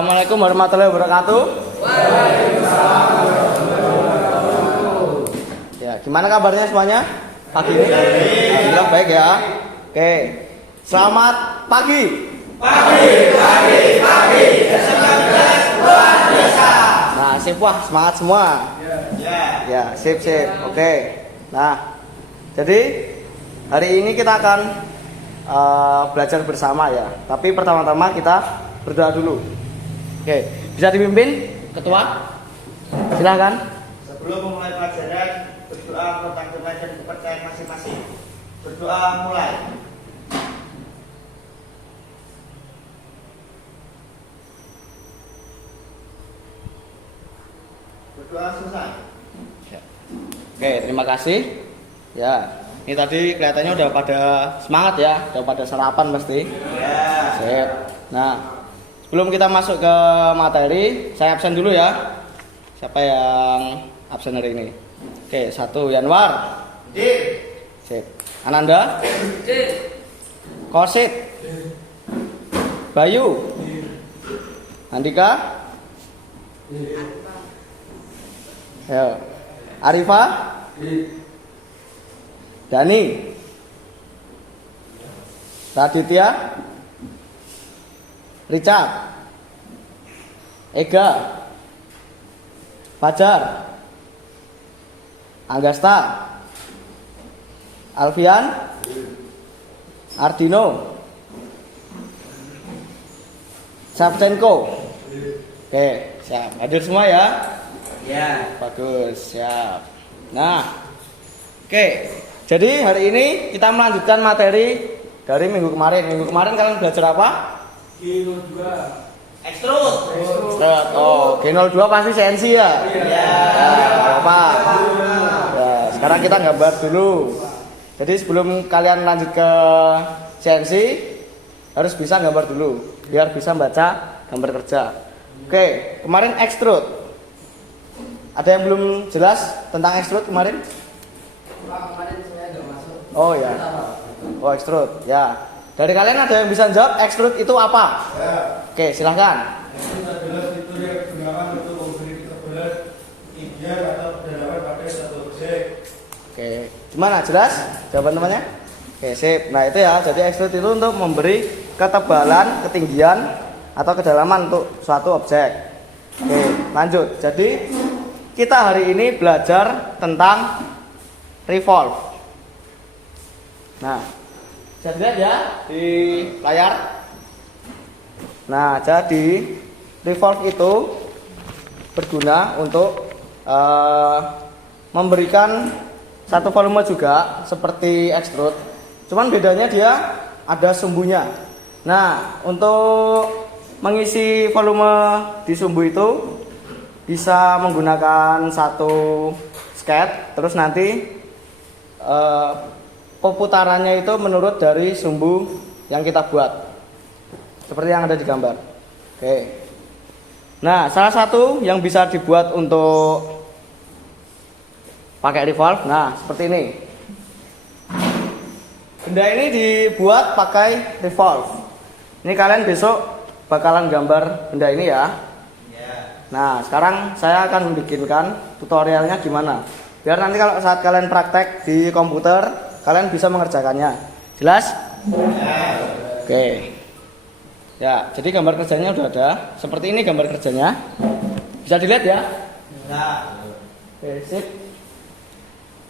Assalamualaikum warahmatullahi wabarakatuh. Waalaikumsalam warahmatullahi wabarakatuh. Ya, gimana kabarnya semuanya? Pagi ini? Alhamdulillah baik ya. Oke. Selamat pagi. Pagi. 19 luar biasa. Nah, sip, wah, semangat semua. Ya. Ya, sip. Oke. Nah, jadi hari ini kita akan belajar bersama ya. Tapi pertama-tama kita berdoa dulu. Oke, bisa dipimpin ketua? Silahkan. Sebelum memulai pelajaran, berdoa tentang Tuhan dan kepercayaan masing-masing. Berdoa mulai. Berdoa selesai. Oke, terima kasih. Ya, ini tadi kelihatannya udah pada semangat ya, udah pada sarapan pasti. Ya. Sip. Nah, sebelum kita masuk ke materi, saya absen dulu ya. Siapa yang absen hari ini? Oke, 1 Yanwar. Dir. Sip. Ananda. Dir. Kosit. Bayu. Andika. Ya. Arifa. Dani. Raditya. Richard. Ega. Fajar. Anggasta. Alfian. Ardino. Savchenko. Oke, siap. Hadir semua ya? Ya. Bagus, siap. Nah, oke. Jadi hari ini kita melanjutkan materi dari minggu kemarin. Minggu kemarin kalian belajar apa? G02. Ekstrut. Oh, G02 pasti CNC ya? Iya. Apa? Ya, sekarang kita gambar dulu. Jadi sebelum kalian lanjut ke CNC harus bisa gambar dulu biar bisa baca gambar kerja. Oke, kemarin extrude. Ada yang belum jelas tentang extrude kemarin? Kemarin saya nggak masuk. Oh ya. Oh, extrude. Ya. Dari kalian ada yang bisa jawab extrude itu apa? Ya, Oke, silahkan. itu adalah fitur yang digunakan untuk memberi ketebalan ideal atau kedalaman pada satu objek. Oke, gimana? Jelas jawaban temannya? Oke, sip. Nah, itu ya. Jadi extrude itu untuk memberi ketebalan, ketinggian atau kedalaman untuk suatu objek. Oke, lanjut. Jadi kita hari ini belajar tentang revolve. Nah, bisa dilihat ya di layar. Nah, jadi revolve itu berguna untuk memberikan satu volume juga seperti extrude. Cuman bedanya dia ada sumbunya. Nah, untuk mengisi volume di sumbu itu bisa menggunakan satu sked, terus nanti pemutarannya itu menurut dari sumbu yang kita buat, seperti yang ada di gambar. Oke. Nah, salah satu yang bisa dibuat untuk pakai revolve, nah seperti ini. Benda ini dibuat pakai revolve. Ini kalian besok bakalan gambar benda ini ya. Nah, sekarang saya akan bikinkan tutorialnya gimana. Biar nanti kalau saat kalian praktek di komputer, kalian bisa mengerjakannya. Jelas? Ya. Oke. Ya, jadi gambar kerjanya udah ada. Seperti ini gambar kerjanya. Bisa dilihat ya? Nah. Oke, sip.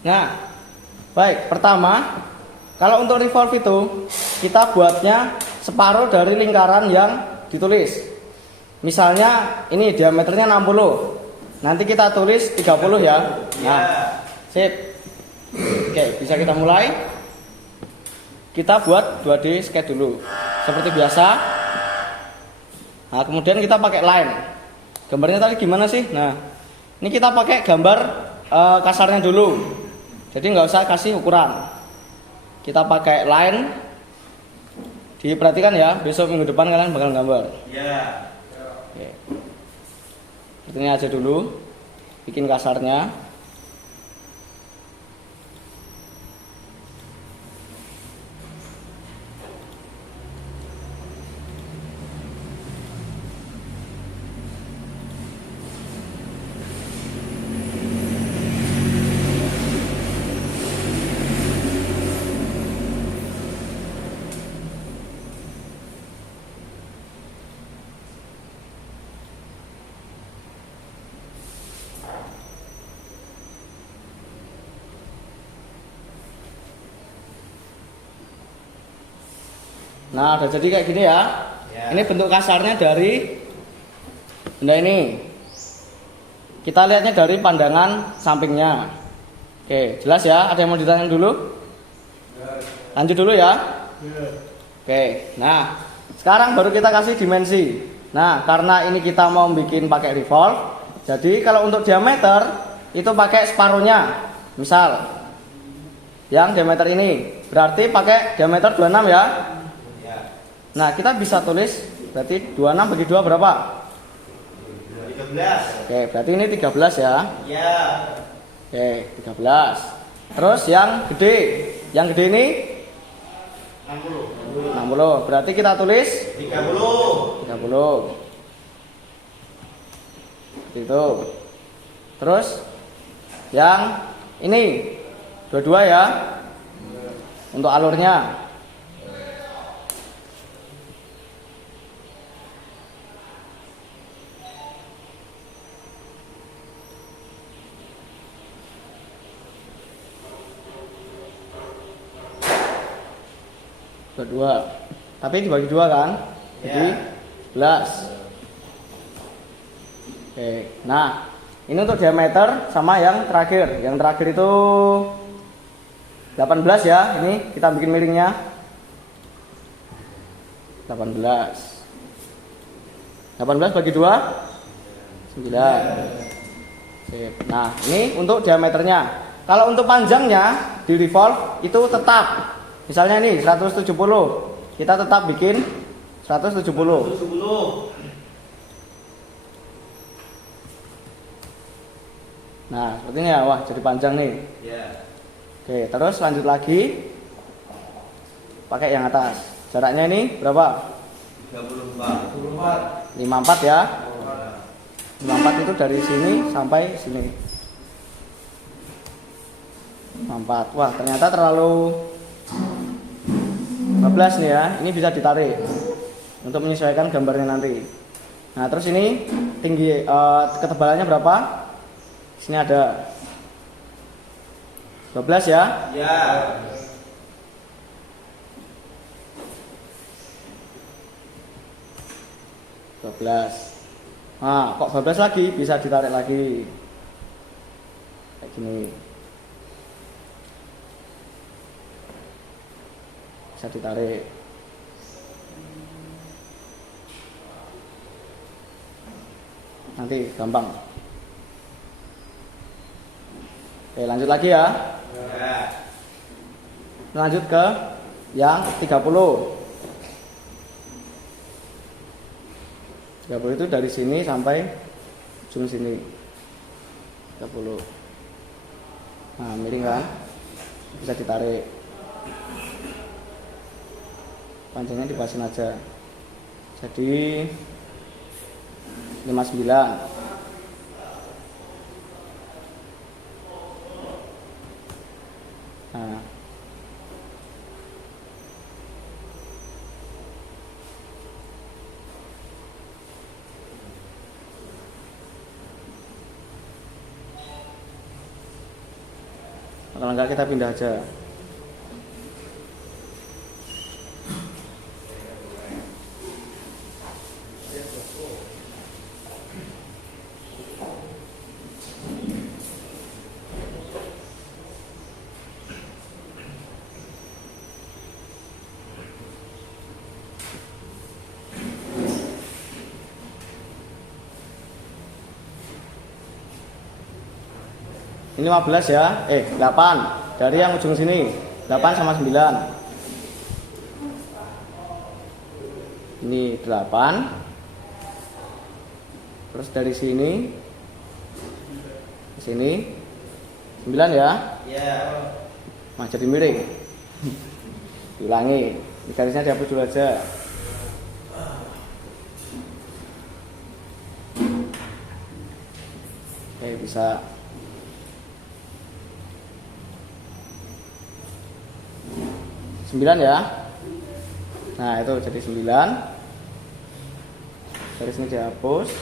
Nah, baik. Pertama, kalau untuk revolve itu kita buatnya separuh dari lingkaran yang ditulis. Misalnya ini diameternya 60. Nanti kita tulis 30 ya. Nah, sip. Oke, bisa kita mulai. Kita buat 2D sketch dulu. Seperti biasa. Nah, kemudian kita pakai line. Gambarnya tadi gimana sih? Nah, ini kita pakai gambar kasarnya dulu. Jadi nggak usah kasih ukuran. Kita pakai line. Diperhatikan ya, besok minggu depan kalian bakal gambar. Ya. Oke. Seperti ini aja dulu. Bikin kasarnya. Nah, udah jadi kayak gini ya. Ya. Ini bentuk kasarnya dari benda ini. Kita lihatnya dari pandangan sampingnya. Oke, jelas ya? Ada yang mau ditanya dulu? Lanjut dulu ya. Oke, nah sekarang baru kita kasih dimensi. Nah, karena ini kita mau bikin pakai revolve, jadi kalau untuk diameter itu pakai separuhnya. Misal, yang diameter ini berarti pakai diameter 26 ya. Ya. Nah, kita bisa tulis berarti 26 bagi 2 berapa? 13. Oke, berarti ini 13 ya. Ya. Oke, 13. Terus yang gede ini 60. 60. Berarti kita tulis 30. 30. Seperti itu. Terus yang ini 22 ya. Untuk alurnya. Dua. Tapi dibagi 2 kan? Jadi 11. Oke. Nah, ini untuk diameter sama yang terakhir. Yang terakhir itu 18 ya. Ini kita bikin miringnya. 18. 18 bagi 2 9. Sip. Nah, ini untuk diameternya. Kalau untuk panjangnya di revolve itu tetap. Misalnya ini 170. Kita tetap bikin 170. 70. Nah, seperti ini ya. Wah, jadi panjang nih. Ya. Oke, terus lanjut lagi. Pakai yang atas. Jaraknya ini berapa? 34. 54 ya. 54 itu dari sini sampai sini. 54. Wah, ternyata terlalu 15 nih ya. Ini bisa ditarik untuk menyesuaikan gambarnya nanti. Nah, terus ini tinggi ketebalannya berapa? Sini ada 12 ya. Ya. 12. Nah, kok 12 lagi? Bisa ditarik lagi. Kayak gini. Bisa ditarik. Nanti gampang. Oke, lanjut lagi ya. Ya. Lanjut ke yang 30. 30 itu dari sini sampai ujung sini. 30. Nah, miring kan? Bisa ditarik. Panjangnya dipasin aja. Jadi 59. Nah, kalau enggak kita pindah aja. Ini 15 ya. 8 dari yang ujung sini. 8 sama 9. Ini 8. Terus dari sini ke sini 9 ya. Ya. Nah, jadi miring. Diulangi. Ini garisnya dihapus dulu aja. Oke, bisa. Sembilan ya. Nah, itu jadi 9. Dari sini dihapus.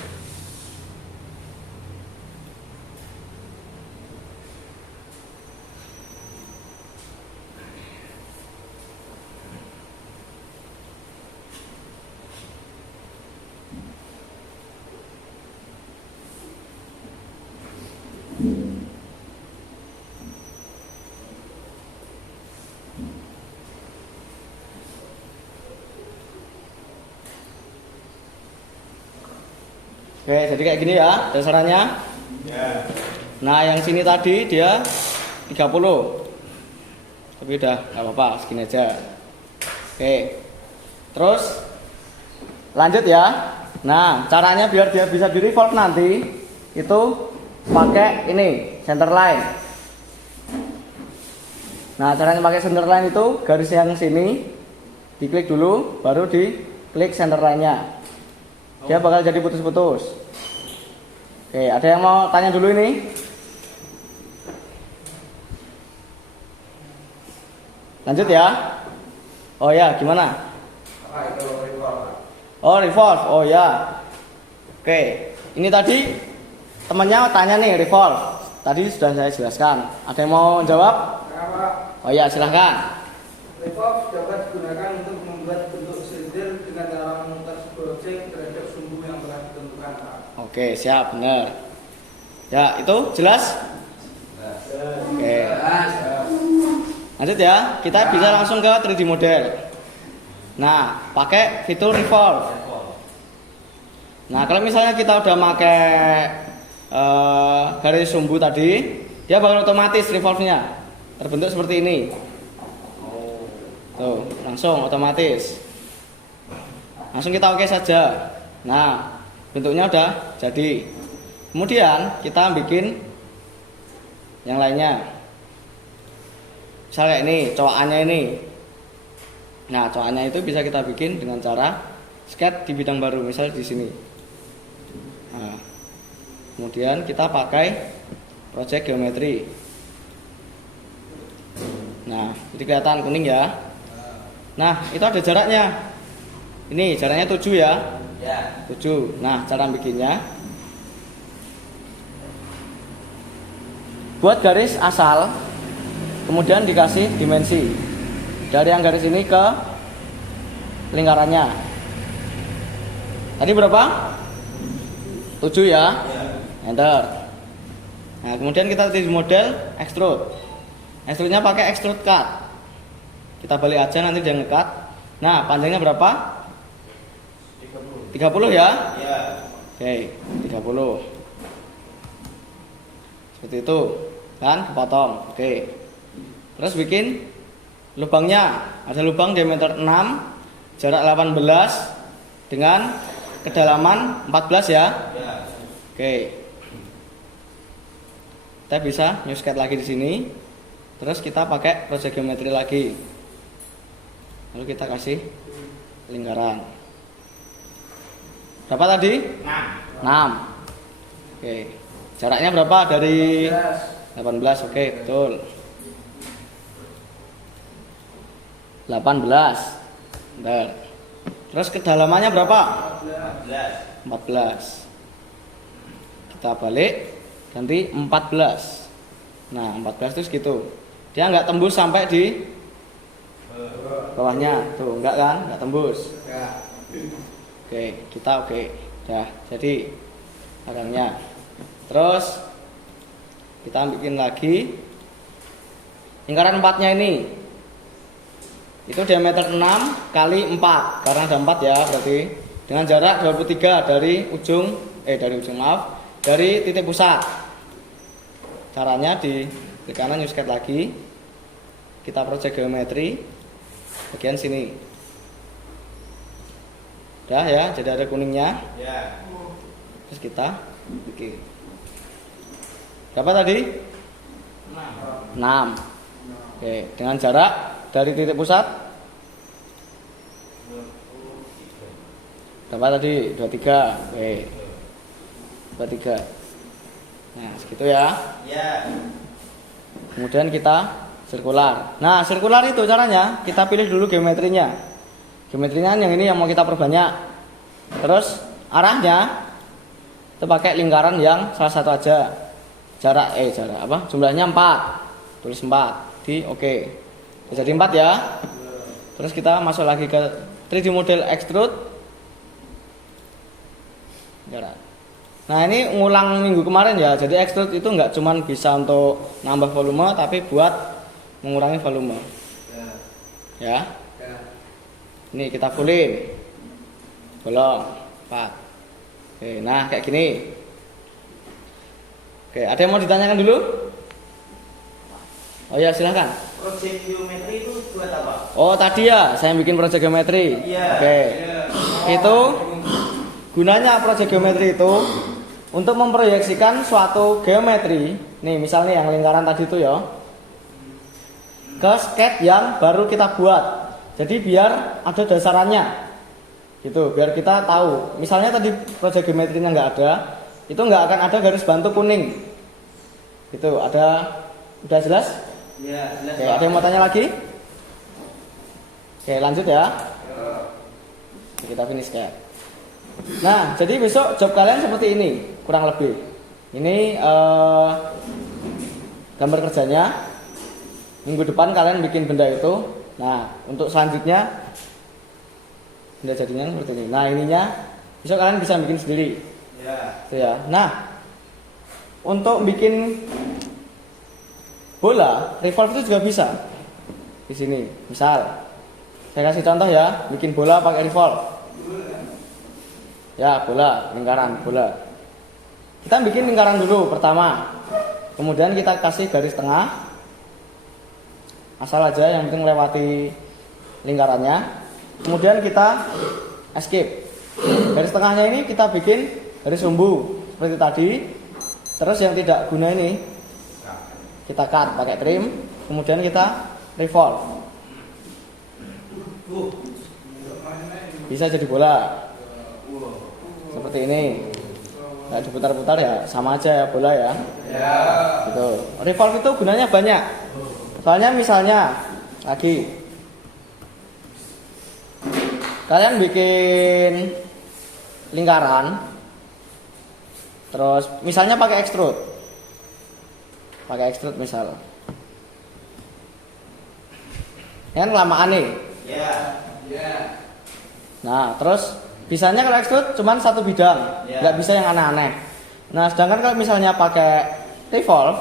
Oke, jadi kayak gini ya dasarannya. Ya. Nah, yang sini tadi dia 30. Tapi udah nggak apa-apa, segini aja. Oke. Terus lanjut ya. Nah, caranya biar dia bisa di revolve nanti itu pakai ini, center line. Nah, caranya pakai center line itu garis yang sini diklik dulu, baru diklik center line-nya. Dia bakal jadi putus-putus. Oke, ada yang mau tanya dulu ini? Lanjut ya. Oh ya, gimana? Apa itu revolve? Oh, revolve. Oh ya. Oke, ini tadi temannya tanya nih revolve. Tadi sudah saya jelaskan. Ada yang mau jawab? Kenapa? Oh ya, silahkan. Revolve dapat digunakan untuk membuat bentuk silinder dengan cara memutar sebuah objek terhadap sumbu yang telah ditentukan, Pak. Oke, siap, benar. Ya, itu jelas? Oke. Lanjut ya, kita bisa langsung ke 3D model. Nah, pakai fitur revolve. Nah, kalau misalnya kita udah pakai garis sumbu tadi, dia bakal otomatis revolve-nya terbentuk seperti ini. Tuh, langsung otomatis. Langsung kita oke saja. Nah, bentuknya udah jadi. Kemudian kita bikin yang lainnya. Misalnya ini, coakannya ini. Nah, coakannya itu bisa kita bikin dengan cara sketch di bidang baru, misalnya di sini. Nah, kemudian kita pakai project geometry. Nah, jadi kelihatan kuning ya. Nah, itu ada jaraknya. Ini jaraknya 7 ya. Ya. 7. Nah, cara bikinnya buat garis asal, kemudian dikasih dimensi dari yang garis ini ke lingkarannya. Tadi berapa? 7 ya. Enter. Nah, kemudian kita 3D model extrude. Extrude-nya pakai extrude cut. Kita balik aja, nanti dia nge-cut. Nah, panjangnya berapa? 30 ya? Ya. Oke, 30. Seperti itu. Kan kepotong. Oke. Terus bikin lubangnya. Ada lubang diameter 6, jarak 18 dengan kedalaman 14 ya. Ya. Oke. Kita bisa new sketch lagi di sini. Terus kita pakai project geometry lagi. Lalu kita kasih lingkaran. Berapa tadi? 6. Oke. Jaraknya berapa dari 18? Oke, betul. 18. Bentar. Terus kedalamannya berapa? 14. Kita balik ganti 14. Nah, 14 itu segitu. Dia nggak tembus sampai di bawahnya. Tuh, enggak kan? Nggak tembus. Oke, kita oke. Dah, jadi barangnya. Terus kita bikin lagi lingkaran 4-nya ini. Itu diameter 6 kali 4 karena ada 4 ya, berarti dengan jarak 23 dari ujung dari titik pusat. Caranya di kanan new sketch lagi. Kita project geometry bagian sini. Udah ya, jadi ada kuningnya. Ya. Terus kita bikin. Berapa tadi? 6. Oke, dengan jarak dari titik pusat berapa tadi? 23. Oke. 23. Nah, segitu ya. Ya. Kemudian kita sirkular. Nah, sirkular itu caranya kita pilih dulu geometrinya. Geometrinya yang ini yang mau kita perbanyak. Terus arahnya kita pakai lingkaran yang salah satu aja. Jarak apa? Jumlahnya 4. Tulis 4 di oke. Jadi 4 ya. Terus kita masuk lagi ke 3D model extrude. Nah ini ngulang minggu kemarin ya. Jadi extrude itu nggak cuman bisa untuk nambah volume, tapi buat mengurangi volume. Ya. Ini kita fullin. Bolong 4. Oke, nah kayak gini. Oke, ada yang mau ditanyakan dulu? Oh ya, silahkan. Project geometri itu buat apa? Oh tadi ya, saya bikin project geometri. Iya. Oke. Itu gunanya project geometri itu untuk memproyeksikan suatu geometri. Nih, misalnya yang lingkaran tadi itu ya, ke sketch yang baru kita buat. Jadi biar ada dasarannya, gitu. Biar kita tahu. Misalnya tadi project geometrinya nggak ada, itu nggak akan ada garis bantu kuning. Itu ada, udah jelas? Ya, jelas. Oke, ada yang mau tanya lagi? Oke, lanjut ya. Kita finish sketch. Nah, jadi besok job kalian seperti ini, kurang lebih. Ini gambar kerjanya. Minggu depan kalian bikin benda itu. Nah, untuk selanjutnya benda jadinya seperti ini. Nah, ininya besok kalian bisa bikin sendiri. Ya. Itu ya. Nah, untuk bikin bola, revolve itu juga bisa. Di sini, misal saya kasih contoh ya, bikin bola pakai revolve. Ya, bola, lingkaran, bola. Kita bikin lingkaran dulu pertama. Kemudian kita kasih garis tengah. Asal aja yang penting melewati lingkarannya. Kemudian kita escape. Garis tengahnya ini kita bikin garis sumbu seperti tadi. Terus yang tidak guna ini kita cut pakai trim. Kemudian kita revolve. Bisa jadi bola. Seperti ini. Nah, diputar-putar ya sama aja ya bola ya. Gitu. Revolve itu gunanya banyak. Soalnya misalnya lagi kalian bikin lingkaran, terus misalnya pakai extrude misal, kan kelamaan nih. Nah terus bisanya kalau extrude cuman satu bidang, nggak bisa yang aneh-aneh. Nah sedangkan kalau misalnya pakai revolve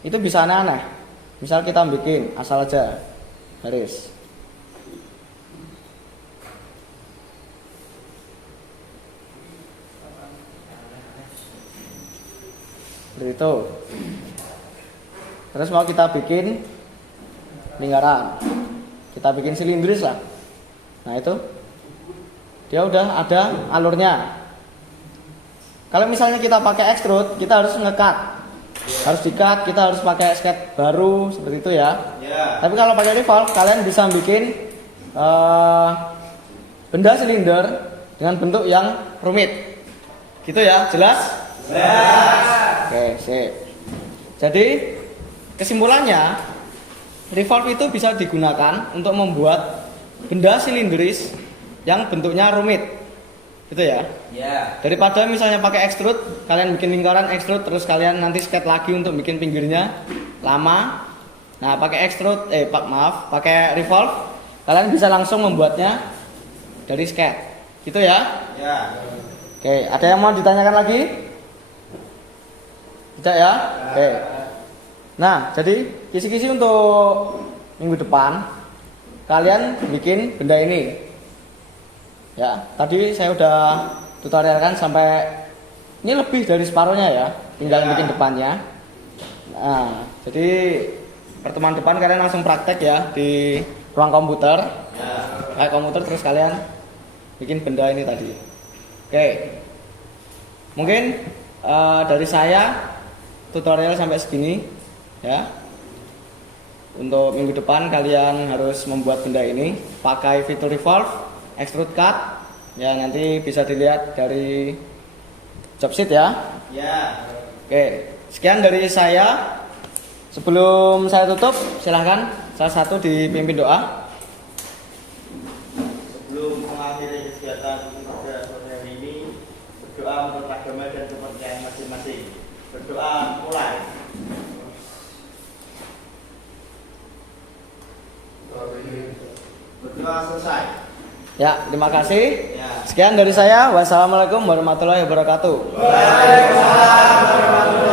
itu bisa aneh-aneh. Misal kita bikin asal aja garis. Seperti itu. Terus mau kita bikin lingkaran. Kita bikin silindris lah. Nah itu dia udah ada alurnya. Kalau misalnya kita pakai extrude, kita harus nge-cut. Harus di-cut, kita harus pakai sketch baru seperti itu ya. Tapi kalau pakai revolve, kalian bisa bikin benda silinder dengan bentuk yang rumit. Gitu ya, jelas? Oke, sip. Jadi kesimpulannya, revolve itu bisa digunakan untuk membuat benda silindris yang bentuknya rumit. Gitu ya. Daripada misalnya pakai extrude, kalian bikin lingkaran extrude terus kalian nanti sketch lagi untuk bikin pinggirnya lama. Nah, pakai extrude pakai revolve, kalian bisa langsung membuatnya dari sketch. Gitu ya? Oke, ada yang mau ditanyakan lagi? Tidak ya? Oke. Nah, jadi kisi-kisi untuk minggu depan kalian bikin benda ini. Ya, tadi saya udah tutorialkan sampai ini lebih dari separuhnya ya, tinggal bikin depannya. Nah, jadi pertemuan depan kalian langsung praktek ya di ruang komputer. Kayak komputer terus kalian bikin benda ini tadi. Oke. Mungkin dari saya tutorial sampai segini ya. Untuk minggu depan kalian harus membuat benda ini pakai fitur revolve, extrude cut, ya nanti bisa dilihat dari job sheet ya. Oke, sekian dari saya. Sebelum saya tutup, silahkan salah satu dipimpin doa. Sebelum mengakhiri kegiatan pada sore hari ini, berdoa menurut agama dan kepercayaan masing-masing. Berdoa mulai. Berdoa selesai. Ya, terima kasih. Ya. Sekian dari saya. Wassalamualaikum warahmatullahi wabarakatuh. Waalaikumsalam warahmatullahi wabarakatuh.